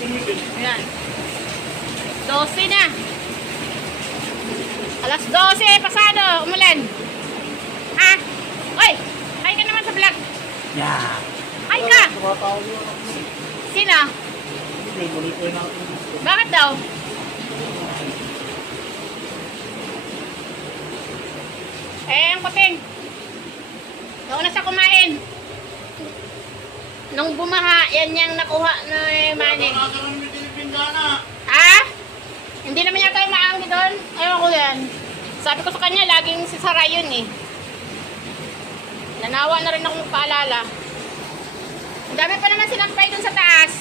Ayan. 12 na. Alas 12, pasado, umulan. Ha? Oy, hi ka naman sa vlog. Yeah. Hi ka. Sino? Bakit daw? Ang kuting. Nauna siya kumain. Nung bumaha, yan yung nakuha na money. Ha? Hindi naman yata yung maanggi doon. Ayaw ko yan. Sabi ko sa kanya, laging si Sara yun eh. Nanawa na rin akong paalala. Ang dami pa naman sinampay doon sa taas.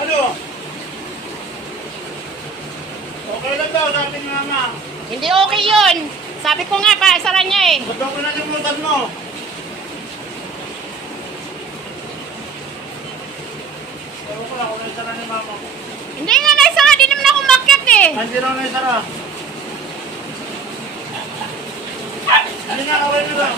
Ano? Okay lang daw, sabi ni Mama. Hindi okay yun. Sabi ko nga, paasara niya eh. Ba't daw pinalimutan mo? Ewan ko lang kung naisara ni Mama ko. Hindi nga naisara, di naman ako market eh. Hindi raw naisara. Hindi nga, okay na lang.